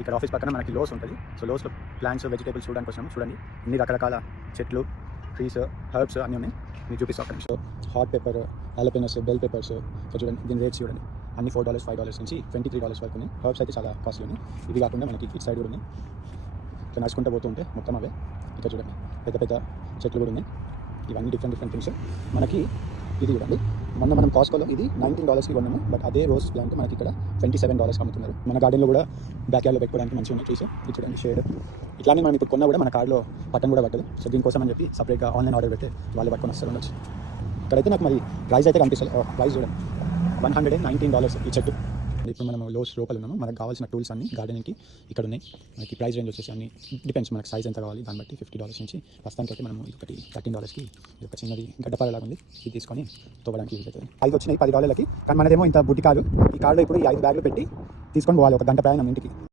ఇక్కడ ఆఫీస్ పక్కన మనకి లోస్ ఉంటుంది. సో లోస్లో ప్లాంట్స్ వెజిటేబుల్స్ చూడడానికి వచ్చాము. చూడండి ఇన్ని రకరకాల చెట్లు, ట్రీస్, హర్బ్స్ అన్నీ ఉన్నాయి. మీకు చూపిస్తాం అక్కడ. So hot pepper, jalapenos, bell peppers. So చూడండి దీని రేట్స్ చూడండి, అన్ని $4, $5 నుంచి $23 వరకు ఉన్నాయి. హర్బ్స్ అయితే చాలా కాస్ట్లీ ఉన్నాయి. ఇవి కాకుండా మనకి ఇటు సైడ్ కూడా ఉన్నాయి. ఇక్కడ నడుచుకుంటూ పోతుంటే మొత్తం అవే. ఇక్కడ చూడండి పెద్ద పెద్ద చెట్లు కూడా ఉన్నాయి. ఇవన్నీ డిఫరెంట్ థింగ్స్. మనకి ఇది చూడండి, మొన్న మనం కాస్కోలో ఇది $19కి కొన్నాము. బట్ అదే రోజ్ ప్లాంట్ మనకి ఇక్కడ $27 అమ్ముతున్నారు. మన గార్డెన్లో కూడా బ్యాక్ యార్డ్లో పెట్టుకోవడానికి మంచిగా ఉన్నాయి ట్రీస్. ఇది చూడండి షేడ్. ఇట్లానే మనం ఇప్పుడు కొన్నా కూడా మన కార్లో పట్టం కూడా పట్టదు. సో దీనికోసం అని చెప్పి సపరేట్గా ఆన్లైన్ ఆర్డర్ పెడితే వాళ్ళు పట్టుకొని వస్తారు ఉండొచ్చు. ఇక్కడైతే నాకు మరి ప్రైస్ అయితే కనిపిస్తుంది. ప్రైస్ చూడండి $119 ఈ చెట్టు. ఇప్పుడు మనం లోస్ లోపల ఉన్నాము. మనకు కావాల్సిన టూల్స్ అన్ని గార్డెనింగ్కి ఇక్కడ ఉన్నాయి. మనకి ప్రైస్ రేంజ్ వచ్చేసి అన్ని డిపెండ్స్, మనకి సైజ్ ఎంత కావాలి దాన్ని బట్టి $50 నుంచి ప్రస్తుతానికి అయితే మనం ఒకటి $13కి ఒక చిన్నది గడ్డపారలాగా ఉంది. ఇది తీసుకొని తోవడానికి యూజ్ అవుతుంది. 5 వచ్చినాయి $10కి. కానీ మనదేమో ఇంత బుట్టి కాదు. ఈ కార్లో ఇప్పుడు ఈ 5 బ్యాగులు పెట్టి తీసుకొని పోవాలి. ఒక గంట ప్రయాణం ఇంటికి.